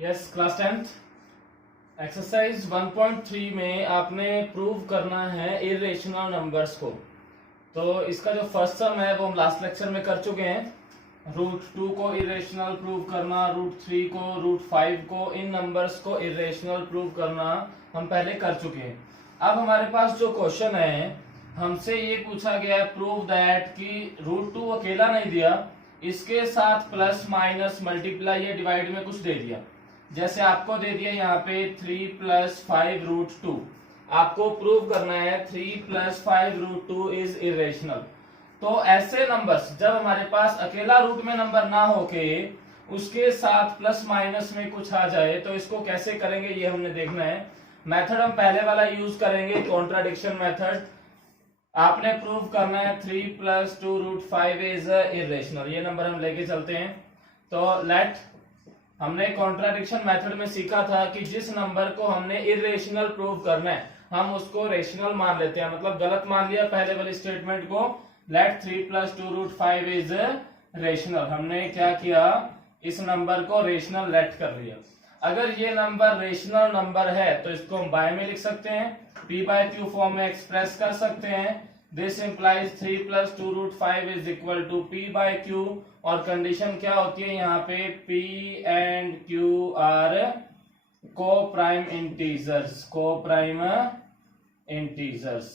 Yes class 10th exercise 1.3 में आपने prove करना है इरेशनल नंबर्स को। तो इसका जो फर्स्ट सम है वो हम लास्ट लेक्चर में कर चुके हैं। √2 को इरेशनल प्रूव करना, √3 को, √5 को, इन नंबर्स को इरेशनल प्रूव करना हम पहले कर चुके हैं। अब हमारे पास जो क्वेश्चन है हमसे ये पूछा गया है प्रूव दैट कि √2 अकेला नहीं दिया, इसके साथ प्लस माइनस मल्टीप्लाई या डिवाइड में कुछ दे दिया। जैसे आपको दे दिया यहाँ पे 3 + 5 √2। आपको प्रूव करना है 3 + 5 √2 इज इरेशनल। तो ऐसे नंबर्स जब हमारे पास अकेला रूट में नंबर ना होके उसके साथ प्लस माइनस में कुछ आ जाए तो इसको कैसे करेंगे ये हमने देखना है। मेथड हम पहले वाला यूज करेंगे, कॉन्ट्राडिक्शन मेथड। आपने प्रूव करना है 3 + 2 √5 इज इरेशनल। ये नंबर हम लेके चलते हैं। तो लेट, हमने कॉन्ट्राडिक्शन मेथड में सीखा था कि जिस नंबर को हमने इरेशनल प्रूव करना है हम उसको रेशनल मान लेते हैं, मतलब गलत मान लिया पहले वाली स्टेटमेंट को। Let 3 + 2 √5 is rational. हमने क्या किया, इस नंबर को रेशनल लेट कर लिया। अगर ये नंबर रेशनल नंबर है तो इसको हम बाय में लिख सकते हैं, p/q फॉर्म में एक्सप्रेस कर सकते हैं। This implies 3 + 2 √5 is equal to p/q। और कंडीशन क्या होती है यहाँ पे, p and q are coprime integers. Coprime integers,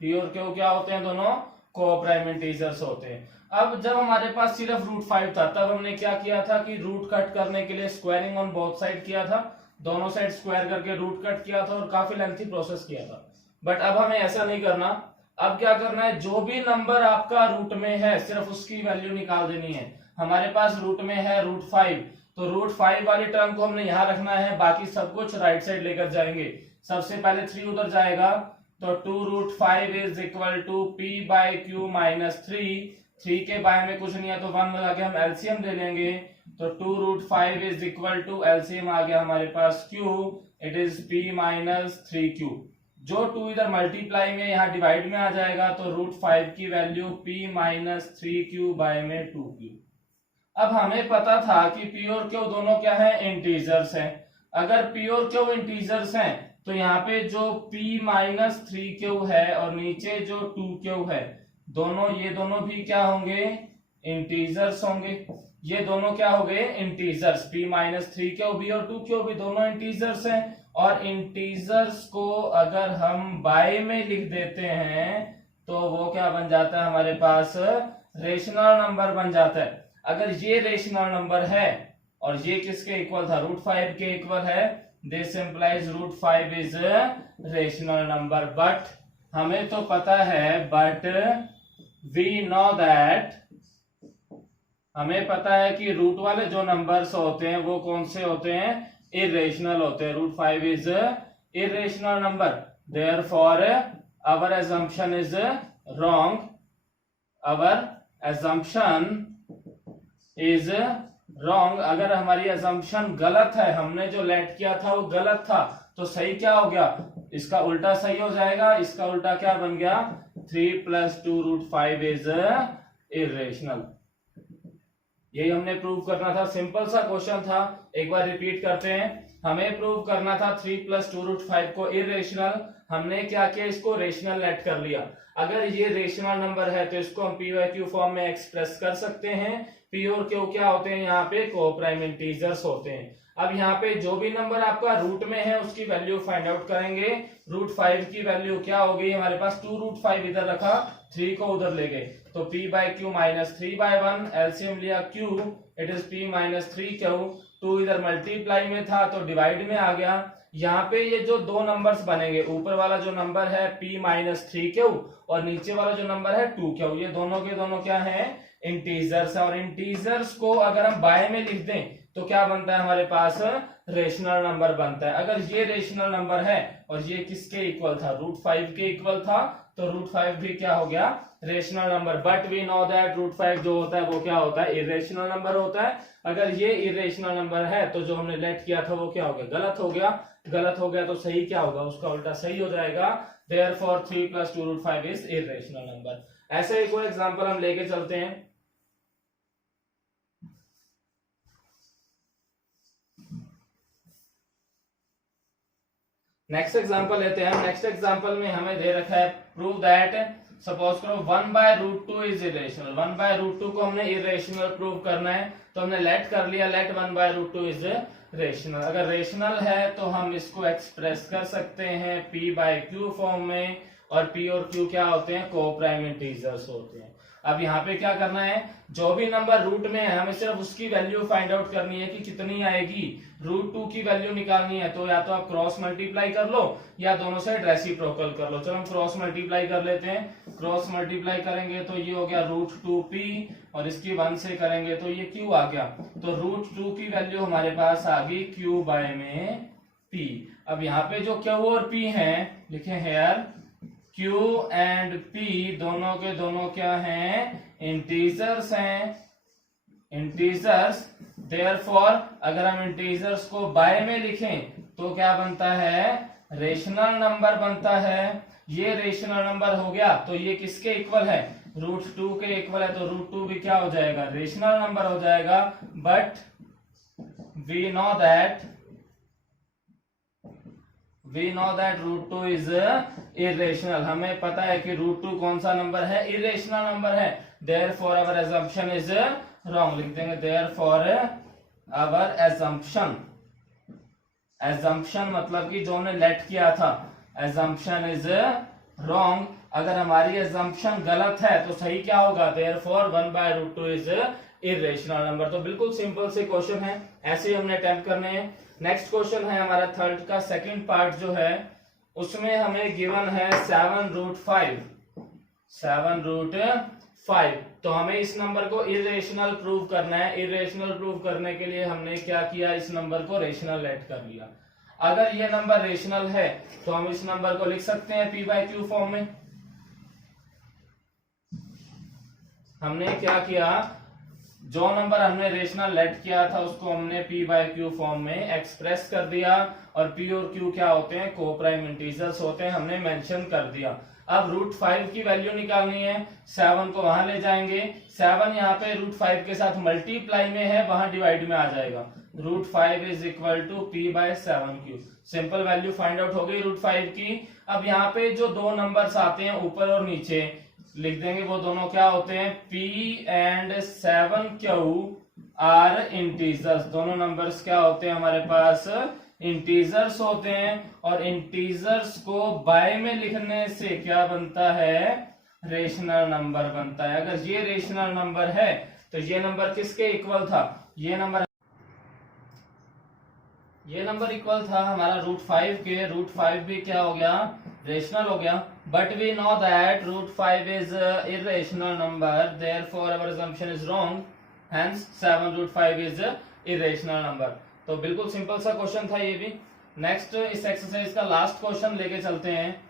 p और q क्या होते हैं, दोनों को प्राइम इंटीजर्स होते हैं। अब जब हमारे पास सिर्फ √5 था तब हमने क्या किया था कि रूट कट करने के लिए स्क्वायरिंग ऑन बोथ साइड किया था, दोनों साइड स्क्वायर करके रूट कट किया था और काफी लेंथी प्रोसेस किया था। बट अब हमें ऐसा नहीं करना। अब क्या करना है, जो भी नंबर आपका रूट में है सिर्फ उसकी वैल्यू निकाल देनी है। हमारे पास रूट में है √5, तो √5 वाली टर्म को हमने यहां रखना है, बाकी सब कुछ राइट साइड लेकर जाएंगे। सबसे पहले 3 उधर जाएगा तो 2 √5 इज इक्वल टू p/q - 3 के बाय में कुछ नहीं है तो 1 में जाके हम एलसीएम ले लेंगे। तो 2 √5 इज इक्वल टू एलसीएम आ गया हमारे पास q, it is p - 3q। जो 2 इधर मल्टीप्लाई में यहाँ डिवाइड में आ जाएगा तो √5 की वैल्यू p - 3q बाय में 2q। अब हमें पता था कि p और q दोनों क्या है, इंटीजर्स हैं। अगर p और q इंटीजर्स हैं तो यहाँ पे जो p - 3q है और नीचे जो 2q है, दोनों ये दोनों भी क्या होंगे, इंटीजर्स होंगे। ये दोनों क्या हो गए, इंटीजर्स। p - 3q भी और 2q भी दोनों इंटीजर्स हैं। और इंटीजर्स को अगर हम बाय में लिख देते हैं तो वो क्या बन जाता है, हमारे पास रेशनल नंबर बन जाता है। अगर ये रेशनल नंबर है और ये किसके इक्वल था, √5 के इक्वल है, this implies √5 is rational number. But हमें तो पता है, बट वी नो दैट, हमें पता है कि रूट वाले जो नंबर्स होते हैं वो कौन से होते हैं, इरेशनल होते हैं। √5 is irrational number, therefore our assumption is wrong. Our assumption is wrong. अगर हमारी assumption गलत है, हमने जो लेट किया था वो गलत था, तो सही क्या हो गया, इसका उल्टा सही हो जाएगा। इसका उल्टा क्या बन गया, 3 + 2 √5 इज इरेशनल। यही हमने प्रूव करना था, सिंपल सा क्वेश्चन था। एक बार रिपीट करते हैं। हमें प्रूव करना था 3 + 2 √5 को इरेशनल। हमने क्या किया, इसको रेशनल लेट कर लिया। अगर ये रेशनल नंबर है तो इसको हम p/q फॉर्म में एक्सप्रेस कर सकते हैं। p और q क्या होते हैं, यहाँ पे को प्राइम इंटीजर्स होते हैं। अब यहाँ पे जो भी नंबर आपका रूट में है उसकी वैल्यू फाइंड आउट करेंगे। √5 की वैल्यू क्या हो गई हमारे पास, 2 √5 इधर रखा, 3 को उधर ले गए, तो p/q - 3/1, एलसीएम लिया q, it is p - 3q। 2 इधर मल्टीप्लाई में था तो डिवाइड में आ गया। यहाँ पे ये जो दो नंबर्स बनेंगे, ऊपर वाला जो नंबर है p - 3q और नीचे वाला जो नंबर है 2q, ये दोनों के दोनों क्या है, इंटीजर्स है। और इंटीजर्स को अगर हम बाय में लिख दें तो क्या बनता है, हमारे पास रेशनल नंबर बनता है। अगर ये रेशनल नंबर है और ये किसके इक्वल था, √5 के इक्वल था, तो √5 भी क्या हो गया, rational number. But we know that √5 जो होता है वो क्या होता है, इरेशनल नंबर होता है। अगर ये इरेशनल नंबर है तो जो हमने लेट किया था वो क्या हो गया, गलत हो गया। गलत हो गया तो सही क्या होगा, उसका उल्टा सही हो जाएगा। Therefore 3 + 2 √5 is irrational number. ऐसे एक और एग्जांपल हम लेके चलते हैं। नेक्स्ट एग्जांपल लेते हैं। नेक्स्ट एग्जांपल में हमें दे रखा है प्रूव दैट, सपोज करो 1/√2 इज इरेशनल। 1/√2 को हमने इरेशनल प्रूव करना है, तो हमने लेट कर लिया, लेट 1/√2 इज रेशनल। अगर रेशनल है तो हम इसको एक्सप्रेस कर सकते हैं p/q फॉर्म में, और p और q क्या होते हैं, को प्राइम इंटीजर्स होते हैं। अब यहाँ पे क्या करना है, जो भी नंबर रूट में है हमें सिर्फ उसकी वैल्यू फाइंड आउट करनी है कि कितनी आएगी, √2 की वैल्यू निकालनी है। तो या तो आप क्रॉस मल्टीप्लाई कर लो या दोनों से रेसिप्रोकल कर लो। चलो हम क्रॉस मल्टीप्लाई कर लेते हैं। क्रॉस मल्टीप्लाई करेंगे तो ये हो गया √2p, और इसकी 1 से करेंगे तो ये q आ गया। तो √2 की वैल्यू हमारे पास आ गई q बाय में p। अब यहाँ पे जो q और p है लिखे हैं यार, Q एंड P दोनों के दोनों क्या हैं, इंटीजर्स हैं, इंटीजर्स। देयरफॉर अगर हम इंटीजर्स को बाय में लिखें तो क्या बनता है, रेशनल नंबर बनता है। ये रेशनल नंबर हो गया, तो ये किसके इक्वल है, √2 के इक्वल है। तो √2 भी क्या हो जाएगा, रेशनल नंबर हो जाएगा। But we know that √2 is irrational. हमें पता है कि √2 कौन सा नंबर है, इरेशनल नंबर है। Therefore our assumption is wrong. लिख देंगे देयरफॉर आवर असम्पशन मतलब कि जो हमने लेट किया था, असम्पशन इज रॉन्ग। अगर हमारी असम्पशन गलत है तो सही क्या होगा, देयरफॉर 1/√2 इज इरेशनल नंबर। तो बिल्कुल सिंपल से क्वेश्चन है, ऐसे ही हमने अटेम्प्ट करने हैं। नेक्स्ट क्वेश्चन है हमारा थर्ड का सेकंड पार्ट जो है, उसमें हमें गिवन है 7√5। 7√5। तो हमें इस नंबर को इरेशनल प्रूव करना है। इरेशनल प्रूव करने के लिए हमने क्या किया, इस नंबर को रेशनल लेट कर लिया। अगर ये नंबर रेशनल है तो हम इस नंबर को लिख सकते हैं p/q फॉर्म में। हमने क्या किया, जो नंबर हमने रेशनल लेट किया था उसको हमने p/q फॉर्म में एक्सप्रेस कर दिया, और p और q क्या होते हैं, को प्राइम इंटीजर्स होते हैं, हमने मेंशन कर दिया। अब √5 की वैल्यू निकालनी है, 7 को वहां ले जाएंगे। 7 यहाँ पे √5 के साथ मल्टीप्लाई में है, वहां डिवाइड में आ जाएगा। √5 is equal to p/7q। Simple value find out हो गई √5 की। अब यहाँ पे जो दो नंबर्स आते हैं ऊपर और नीचे लिख देंगे, वो दोनों क्या होते हैं, p and 7q are integers. दोनों नंबर्स क्या होते हैं हमारे पास, इंटीजर्स होते हैं। और इंटीजर्स को बाय में लिखने से क्या बनता है, रेशनल नंबर बनता है। अगर ये रेशनल नंबर है तो ये नंबर किसके इक्वल था, ये नंबर इक्वल था हमारा √5 के। √5 भी क्या हो गया, रेशनल हो गया। But we know that √5 is irrational number, therefore our assumption is wrong, hence 7√5 is irrational number. तो बिल्कुल सिंपल सा क्वेश्चन था ये भी। नेक्स्ट इस एक्सरसाइज का लास्ट क्वेश्चन लेके चलते हैं।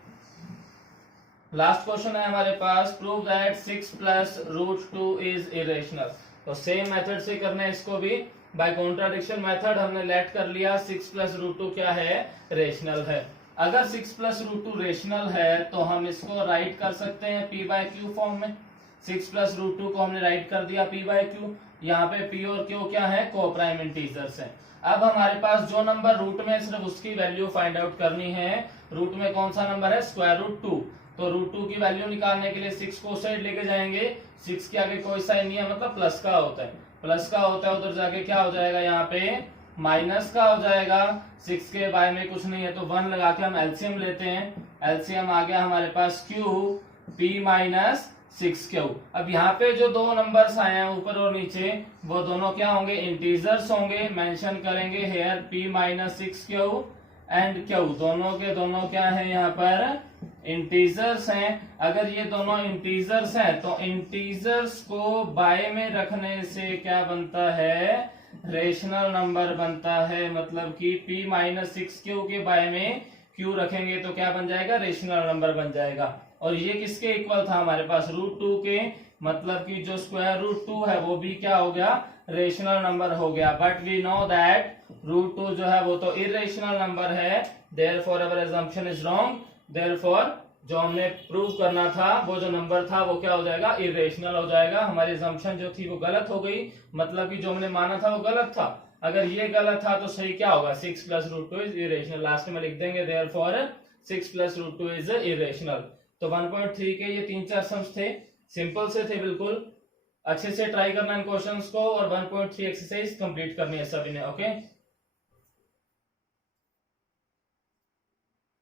लास्ट क्वेश्चन है हमारे पास, प्रूव दैट 6 + √2 इज इरेशनल। तो सेम मेथड से करना है इसको भी, बाय कॉन्ट्राडिक्शन मेथड। हमने लेट कर लिया 6 + √2 क्या है, रेशनल है। अगर 6 + √2 रेशनल है तो हम इसको राइट कर सकते हैं p/q फॉर्म में। 6 + √2 को हमने राइट कर दिया p/q। यहाँ पे p और q क्या है, को प्राइम इंटीजर्स है। अब हमारे पास जो नंबर रूट में सिर्फ उसकी वैल्यू फाइंड आउट करनी है। रूट में कौन सा नंबर है, √2। तो √2 की वैल्यू निकालने के लिए 6 को साइड लेके जाएंगे। 6 के आगे कोई साइन नहीं है, मतलब प्लस का होता है, प्लस का होता है। उधर जाके क्या हो जाएगा, यहाँ पे माइनस का हो जाएगा। 6 के बाय में कुछ नहीं है तो 1 लगा के हम एलसीएम लेते हैं। एलसीएम आ गया हमारे पास q, p - 6q। अब यहाँ पे जो दो नंबर्स आए हैं ऊपर और नीचे, वो दोनों क्या होंगे, इंटीजर्स होंगे। मेंशन करेंगे hair p - 6q and q, दोनों के दोनों क्या है, यहाँ पर इंटीजर्स हैं। अगर ये दोनों इंटीजर्स हैं तो इंटीजर्स को बाय में रखने से क्या बनता है, रेशनल नंबर बनता है। मतलब कि p - 6q के बाय में q रखेंगे तो क्या बन जाएगा, रेशनल नंबर बन जाएगा। और ये किसके इक्वल था हमारे पास, √2 के। मतलब कि जो √2 है वो भी क्या हो गया, रेशनल नंबर हो गया। बट वी नो दैट √2 जो है वो तो इरेशनल नंबर है, therefore our assumption is wrong. Therefore जो हमने प्रूव करना था, वो जो नंबर था वो क्या हो जाएगा, इरेशनल हो जाएगा। हमारी असम्पशन जो थी वो गलत हो गई, मतलब कि जो हमने माना था वो गलत था। अगर ये गलत था तो सही क्या होगा, 6 plus root two is irrational. Last में लिख देंगे therefore 6 plus root two is irrational. तो 1.3 के ये 3-4 सम्स थे, सिंपल से थे बिल्कुल। अच्छे से ट्राई करना इन क्वेश्चंस को और 1.3 एक्सरसाइज कंप्लीट करनी है सभी ने। ओके।